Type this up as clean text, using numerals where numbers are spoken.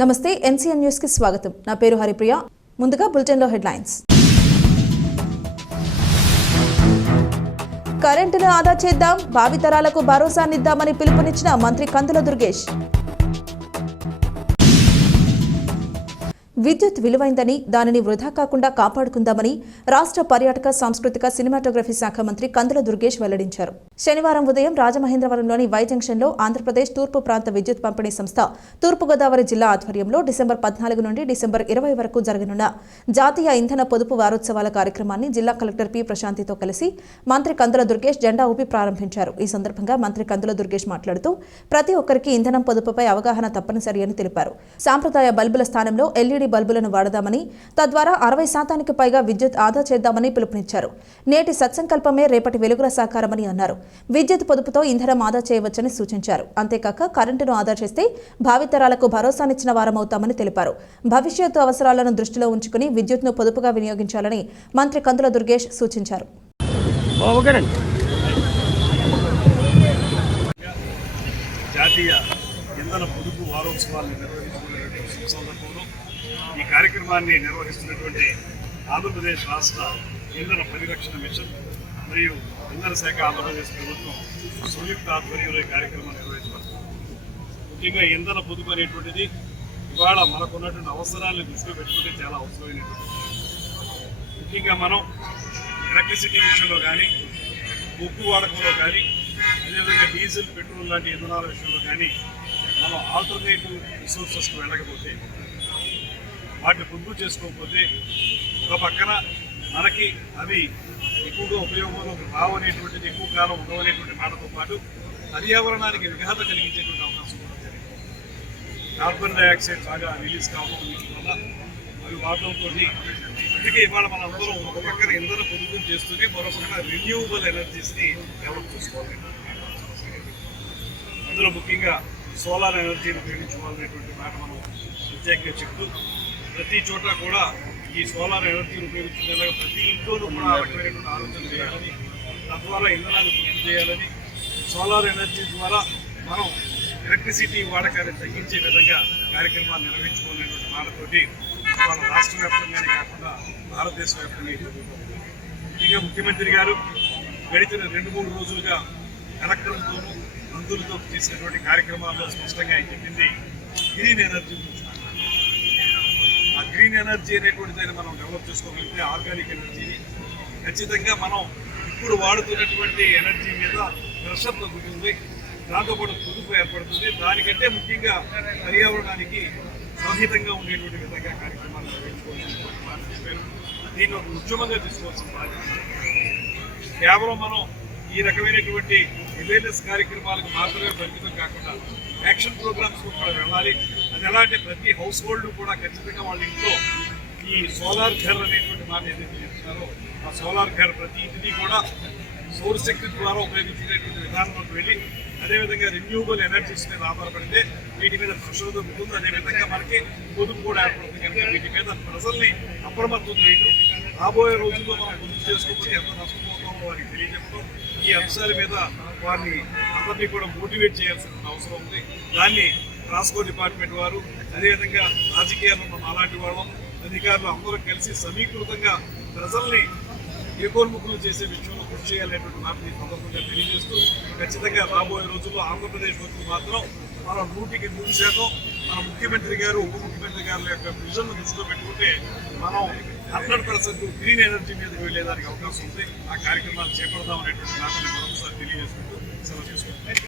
నమస్తే NCN news కి స్వాగతం. నా పేరు హరిప్రియ. ముందుగా బులెటిన్ లో హెడ్లైన్స్. కరెంటును ఆదా చేద్దాం, భావితరాలకు భరోసానిద్దామని పిలుపునిచ్చిన మంత్రి కందుల దుర్గేష్. విద్యుత్ విలువైందని దానిని వృధా కాకుండా కాపాడుకుందామని రాష్ట్ర పర్యాటక సాంస్కృతిక సినిమాటోగ్రఫీ శాఖ మంత్రి కందుల దుర్గేష్ వెల్లడించారు. శనివారం ఉదయం రాజమహేంద్రవరంలోని వై జంక్షన్లో ఆంధ్రప్రదేశ్ తూర్పు ప్రాంత విద్యుత్ పంపిణీ సంస్థ తూర్పుగోదావరి జిల్లా ఆధ్వర్యంలో డిసెంబర్ 14 నుండి డిసెంబర్ 20 వరకు జరగనున్న జాతీయ ఇంధన పొదుపు వారోత్సవాల కార్యక్రమాన్ని జిల్లా కలెక్టర్ పి ప్రశాంతితో కలిసి మంత్రి కందుల దుర్గేష్ జెండా ఊపి ప్రారంభించారు. ఈ సందర్భంగా మంత్రి కందుల దుర్గేష్ మాట్లాడుతూ ప్రతి ఒక్కరికి ఇంధనం పొదుపుపై అవగాహన తప్పనిసరి అని తెలిపారు. సాంప్రదాయ బల్బుల స్థానంలో ఎల్ఈడీ బల్బులను వాడదామని, తద్వారా 60% పైగా విద్యుత్ ఆదా చేద్దామని పిలుపునిచ్చారు. నేటి సత్సంకల్పమే రేపటి వెలుగుల సాకారమని అన్నారు. విద్యుత్ పొదుపుతో ఇంధనం ఆదా చేయవచ్చని సూచించారు. అంతేకాక కరెంటును ఆదా చేస్తే భావితరాలకు భరోసానిచ్చిన వారమవుతామని తెలిపారు. భవిష్యత్తు అవసరాలను దృష్టిలో ఉంచుకుని విద్యుత్ను పొదుపుగా వినియోగించాలని మంత్రి కందుల దుర్గేష్ సూచించారు. జాతీయ ఇంధన పొదుపు వారోత్సవాలను నిర్వహించుకునే సందర్భంలో ఈ కార్యక్రమాన్ని నిర్వహిస్తున్నటువంటి ఆంధ్రప్రదేశ్ రాష్ట్ర ఇంధన పరిరక్షణ మిషన్ మరియు ఇంధన శాఖ ఆంధ్రప్రదేశ్ ప్రభుత్వం సంయుక్త ఆధ్వర్యంలో ఈ కార్యక్రమం నిర్వహించబడుతుంది. ముఖ్యంగా ఇంధన పొదుపు అనేటువంటిది ఇవాళ మనకున్నటువంటి అవసరాలను దృష్టిలో పెట్టుకుంటే చాలా అవసరమైనటువంటిది. ముఖ్యంగా మనం ఎలక్ట్రిసిటీ విషయంలో కానీ, ఉప్పు వాడకంలో కానీ, అదేవిధంగా డీజిల్, పెట్రోల్ లాంటి ఇంధనాల విషయంలో కానీ మనం ఆల్టర్నేటివ్ రిసోర్సెస్కి వెళ్ళకపోతే, వాటిని పొదుపు చేసుకోకపోతే, ఒక పక్కన మనకి అవి ఎక్కువగా ఉపయోగంలోకి రావనేటువంటిది, ఎక్కువ కాలం ఉండవనేటువంటి మాటతో పాటు పర్యావరణానికి విఘాత కలిగించేటువంటి అవకాశం కూడా జరిగింది. కార్బన్ డైఆక్సైడ్ బాగా రిలీజ్ కావడం వల్ల అవి వాడడంతో అందుకే ఇవాళ మన అందరం ఒక పక్కన ఇంధన పొదుపు చేస్తూనే మరొక పక్కన రెన్యూవబుల్ ఎనర్జీస్ని డెవలప్ చేసుకోవాలి. అందులో ముఖ్యంగా సోలార్ ఎనర్జీని ఉపయోగించుకోవాలనేటువంటి మాట మనం ప్రత్యేకంగా చెప్తూ, ప్రతి చోట కూడా ఈ సోలార్ ఎనర్జీని ఉపయోగించుకునేలాగా ప్రతి ఇంట్లోనూ కూడా ఆ రకమైనటువంటి ఆలోచన చేయాలని, తద్వారా ఇంధనాన్ని పొదుపు చేయాలని, సోలార్ ఎనర్జీ ద్వారా మనం ఎలక్ట్రిసిటీ వాడకాన్ని తగ్గించే విధంగా కార్యక్రమాన్ని నిర్వహించుకోవాలనేటువంటి మాటతోటి మన రాష్ట్ర వ్యాప్తంగానే కాకుండా భారతదేశ వ్యాప్తంగా జరుగుతుంది. ముఖ్యంగా ముఖ్యమంత్రి గారు గడిచిన 2-3 రోజులుగా కలెక్టర్లతోనూ మంత్రులతో చేసినటువంటి కార్యక్రమాల్లో స్పష్టంగా ఆయన చెప్పింది గ్రీన్ ఎనర్జీ గురించి. ఆ గ్రీన్ ఎనర్జీ అనేటువంటి దాన్ని మనం డెవలప్ చేసుకోగలిగితే ఆర్గానిక్ ఎనర్జీని ఖచ్చితంగా మనం ఇప్పుడు వాడుతున్నటువంటి ఎనర్జీ మీద ప్రెషర్ తగ్గుతుంది, దాంతోపాటు పొదుపు ఏర్పడుతుంది. దానికంటే ముఖ్యంగా పర్యావరణానికి సహితంగా ఉండేటువంటి విధంగా కార్యక్రమాలు నిర్వహించుకోవాల్సిన మాట చెప్పారు. దీన్ని ఒక ఉద్యమంగా తీసుకోవాల్సిన బాధ్యత. కేవలం మనం ఈ రకమైనటువంటి అవేర్నెస్ కార్యక్రమాలకు మాత్రమే పరిమితం కాకుండా యాక్షన్ ప్రోగ్రామ్స్ కూడా వెళ్ళాలి. అది ఎలా అంటే ప్రతి హౌస్ హోల్డ్ కూడా ఖచ్చితంగా వాళ్ళ ఇంట్లో ఈ సోలార్ ఘర్ అనేటువంటి మాట ఏదైతే చెప్తున్నారో ఆ సోలార్ ఘర్ ప్రతి ఇంటిని కూడా సౌరశక్తి ద్వారా ఉపయోగించుకునేటువంటి విధానంలోకి వెళ్ళి, అదేవిధంగా రెన్యూవబుల్ ఎనర్జీస్ మీద ఆధారపడితే వీటి మీద ప్రెషర్ దొరుకుతుంది. అదేవిధంగా మనకి పొదుపు కూడా ఏర్పడుతుంది. కనుక వీటి మీద ప్రజల్ని అప్రమత్తం చేయడం, రాబోయే రోజుల్లో మనం పొదుపు చేసుకోకపోతే ఎంత నష్టపోతామో వారికి తెలియజెప్పడం, ఈ అంశాల మీద వారిని అందరినీ కూడా మోటివేట్ చేయాల్సిన అవసరం ఉంది. దాన్ని ట్రాన్స్పోర్ట్ డిపార్ట్మెంట్ వారు, అదేవిధంగా రాజకీయాల్లో ఉన్న అలాంటి వాళ్ళం, అధికారులు అందరూ కలిసి సమీకృతంగా ప్రజల్ని ఏకోన్ముఖులు చేసే విషయంలో కృషి చేయాలనేటువంటి మాటని సందర్భంగా తెలియజేస్తూ, ఖచ్చితంగా రాబోయే రోజుల్లో ఆంధ్రప్రదేశ్ వరకు మాత్రం మనం 100% మన ముఖ్యమంత్రి గారు, ఉప ముఖ్యమంత్రి గారి యొక్క విజన్ దృష్టిలో పెట్టుకుంటే మనం 100% గ్రీన్ ఎనర్జీ మీదకి వెళ్ళేదానికి అవకాశం ఉంది. ఆ కార్యక్రమాలు చేపడదాం అనేటువంటి మాటని మరొకసారి తెలియజేసుకుంటూ సెలవు చేసుకుంటాం.